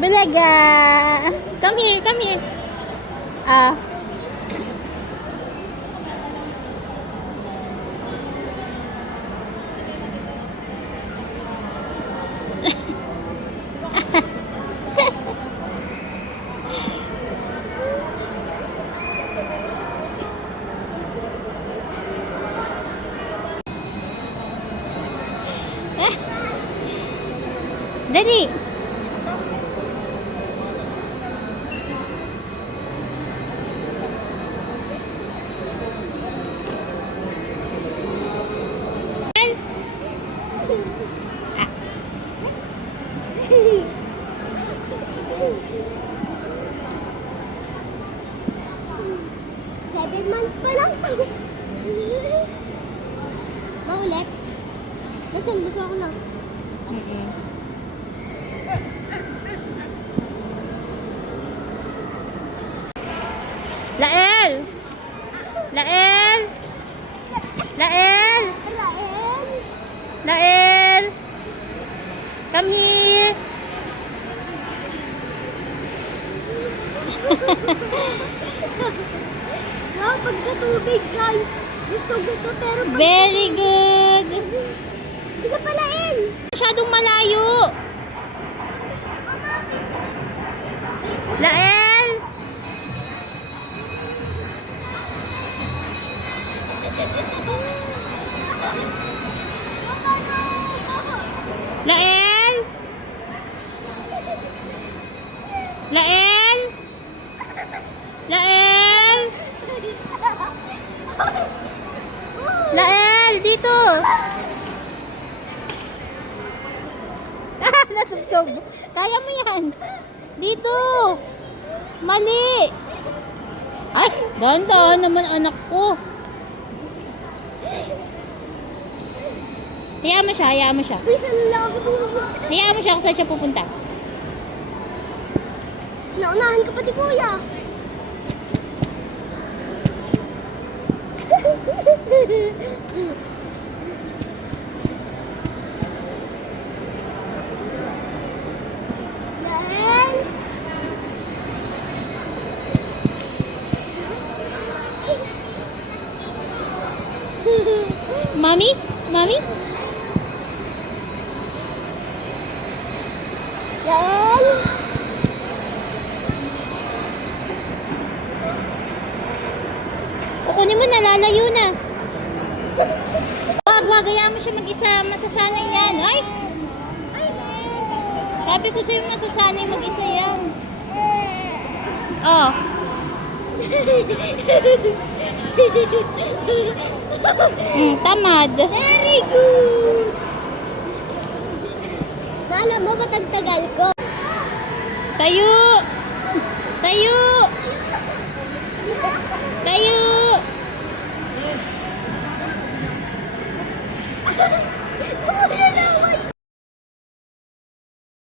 Balaga! Come here, come here. Ah. Dali! Seven months pa lang to. Maulit? Nasaan? Gusto ako na. Lael! Lael! Lael! Rael! Lael! Come here! Wow, pag sa tubig, guys. Gusto, pero pag Very good! isa pala, El. Masyadong malayo! Lael! Lael! Lael! Lael! Lael! Dito! Ah, nasubsob. Kaya mo yan. Dito! Mali! Ay, dahan-dahan naman anak ko. Hayaan mo siya, hayaan mo siya. Uy, saan lang ako tulog? Hayaan mo siya kung saan siya pupunta. Naunahan ka pati, kuya. Rael! Mami? Mami? Rael! O kunin mo na, lalayo na. Wag, hayaan mo siya mag-isa. Masasanay yan. Ay! Sabi ko sa'yo masasanay mag-isa yan. Oh. Tamad. Very good! Alam mo, matagtagal ko. Tayo! Tayo!